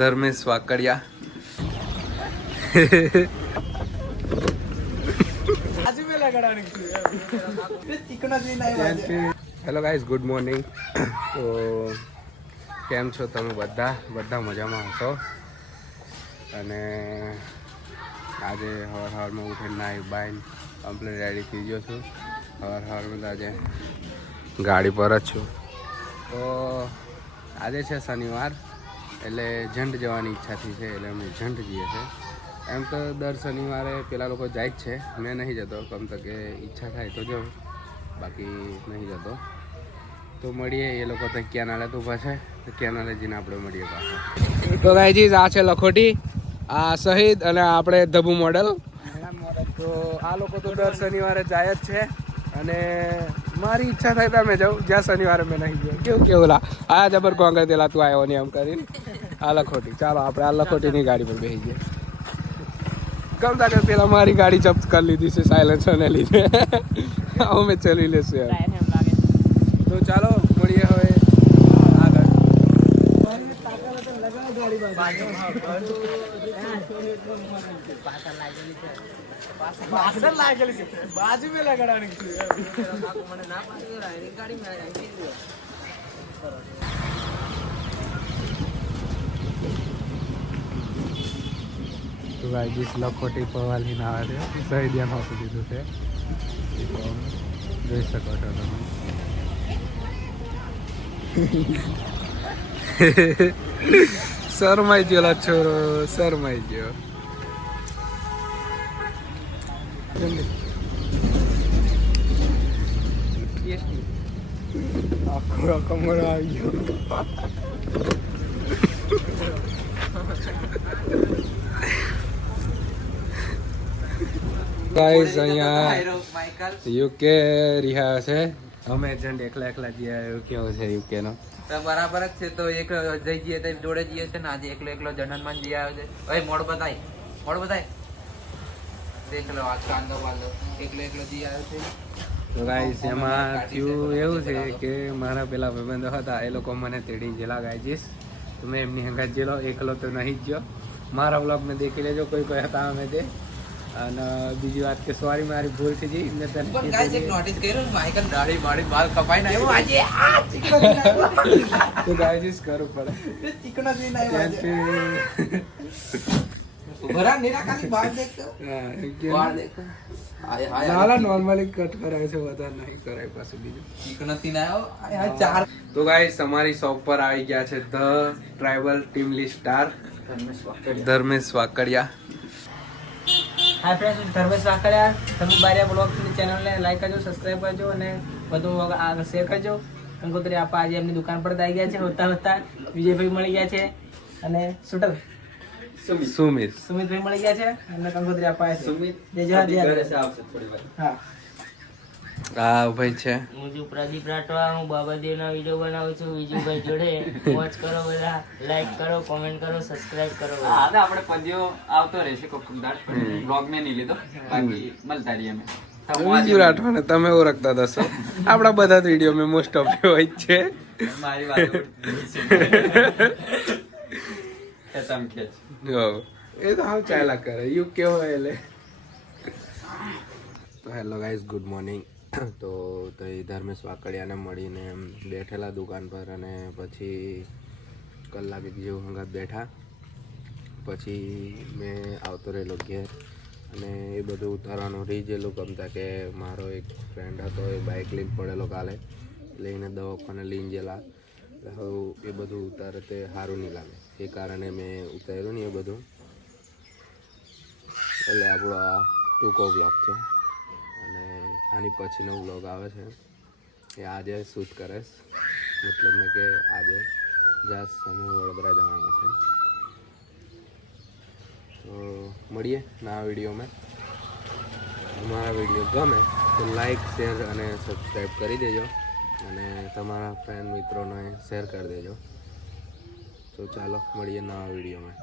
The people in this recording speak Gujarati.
Dharmesh Vakadiya. Hello guys, good morning. તો કેમ છો તમે બધા મજામાં હશો? અને આજે સવારમાં ઉઠીને નાહી બાઈને કમ્પ્લીટ રેડી થઈ ગયો છું. સવારમાં આજે ગાડી પર જ છું. તો આજે છે શનિવાર, એટલે ઝંડ જવાની ઈચ્છાથી છે, એટલે અમે ઝંડ જઈએ છીએ. એમ તો દર શનિવારે પેલા લોકો જાય જ છે, મેં નહીં જતો. કમ તો કે ઈચ્છા થાય તો જાઉં, બાકી નહીં જતો. તો મળીએ, એ લોકો તો કેનાલે તો ઊભા છે, તો કેનાલે જઈને આપણે મળીએ પાછા. તો ગાઈજીસ, આ છે લખોટી, આ શહીદ અને આપણે ધબુ મોડલ. તો આ લોકો તો દર શનિવારે જાય જ છે, અને મારી ઈચ્છા થાય તો અમે જાઉં, જ્યાં શનિવારે મેં નહીં ગયો. કેવું લા આ જબર કોંગ્રેસ દેલા તું આવ્યો ને એમ કરીને આ લખોટી. ચાલો આપણે આ લખોટીની ગાડી પર બેસી જઈએ. ગમતા કે પેલા મારી ગાડી જપ્ત કરી લીધી છે સાયલેન્સરને લીધે. અમે ચલી લેશું એમ. તો ચાલો મળીએ હવે આગળ. બાજુ में लगानी તો ગાઈસ લખોટી પવાલી ના આવે છે, સહીદિયા આપી દીધું છે, જોઈ શકો છો તમે. શરમાઈ ગયો છોરો, શરમાઈ ગયો. આખો કમરો આવી ગયો. ગાઈસ અહીંયા યુકે રહ્યા છે. અમે ઝંડ એકલા જઈએ. કેવું છે યુકે નો? બરાબર જ છે. તો એક જઈ જઈએ તો જોડે જઈએ છે ને. આજે એકલો જનનમાં જઈ આવે છે. ભાઈ મોડ બતાય દેખ લો. આ કાંદો વાંદો એકલો જઈ આવે છે. તો ગાઈસ એમાં થયું એવું છે કે મારા પેલા ભાઈબંધો હતા, એ લોકો મને તેડી ગયેલા ગાઈજીસ. તો મેં એમની હંગાત ગયેલો, એકલો તો નહીં જ ગયો. મારા વ્લોગ મેં દેખી લેજો, કોઈ હતા અમે તે. અને બીજી વાત કે સોરી, મારી ભૂલ થઈ ગઈ. મેં તને પણ ગાઈસ એક નોટિસ કર્યું, માઈકલ દાઢી મારી બાલ કપાઈ ના આવ્યો આજે. તો ગાઈસ કરવું પડે. ચીકણા જોઈને આવ્યો ભરા નીરા ખાલી બાલ દેખતો. બાલ દેખો. નાલા નોર્મલી કટ કરાય છે, વધારે નહીં કરાય. પાછું બીજું ચીકણાથી ના આવ્યો ચાર. તો ગાઈસ અમારી શોપ પર આવી ગયા છે ધ ટ્રાઇબલ ટીમ લી સ્ટાર ધર્મેશ વાકડિયા. હાય ફ્રેન્ડ્સ, હું ધર્મેશ વાકડિયા. તમે બારિયા બ્લોગની ચેનલને લાઈક કરજો, સબસ્ક્રાઈબ કરજો અને બધું આગળ શેર કરજો. કંકોત્રી આપા આજે એમની દુકાન પર આવી ગયા છે. હોતા વિજયભાઈ મળી ગયા છે અને સુટલ સુમિતભાઈ મળી ગયા છે અને કંકોત્રી આપા છે. હા, હા ભાઈ છે. હું છું પ્રદીપ રાઠવા. હું બાબાદેવના વિડીયો બનાવું છું વિજુભાઈ જોડે. વોચ કરો, બધા લાઈક કરો, કોમેન્ટ કરો, સબસ્ક્રાઇબ કરો. આપણે પદ્યો આવતો રહેશે કોક બ્લોગ મેં નહીં લીધો, બાકી મળતા રહીએ અમે. બીજું રાઠવાને તમે ઓળખતા હશો, આપણા બધા વિડીયો મેં મોસ્ટ ઓફ હોય જ છે. મારી વાત ખેંચ. જો એ તો હાવ ચાલ્યા કરે યુકે હોય એટલે. તો હેલો ગાઈઝ, ગુડ મોર્નિંગ. તો એ ધર્મેશ વાકડિયાને મળીને બેઠેલા દુકાન પર, અને પછી કલાક જેવું હંગાત બેઠા. પછી મેં આવતો રહેલો ઘેર, અને એ બધું ઉતારવાનું રહી ગયેલું. ગમતા કે મારો એક ફ્રેન્ડ હતો, એ બાઇક લઈને પડેલો કાલે, લઈને દવાખાને લઈને ગયેલા. હવે એ બધું ઉતારે તે સારું નહીં લાગે, એ કારણે મેં ઉતાર્યું નહીં એ બધું. એટલે આપણો આ ટૂંકો બ્લોગ છે, અને આની પછીનો બ્લોગ આવે છે એ આજે શૂટ કરીશ. મતલબ મેં કે આજે જ્યાં અમે વડોદરા જવાના છે. તો મળીએ નવા વિડીયોમાં. અમારા વિડીયો ગમે તો લાઈક, શેર અને સબસ્ક્રાઈબ કરી દેજો, અને તમારા ફ્રેન્ડ મિત્રોને શેર કરી દેજો. તો ચાલો મળીએ નવા વિડીયોમાં.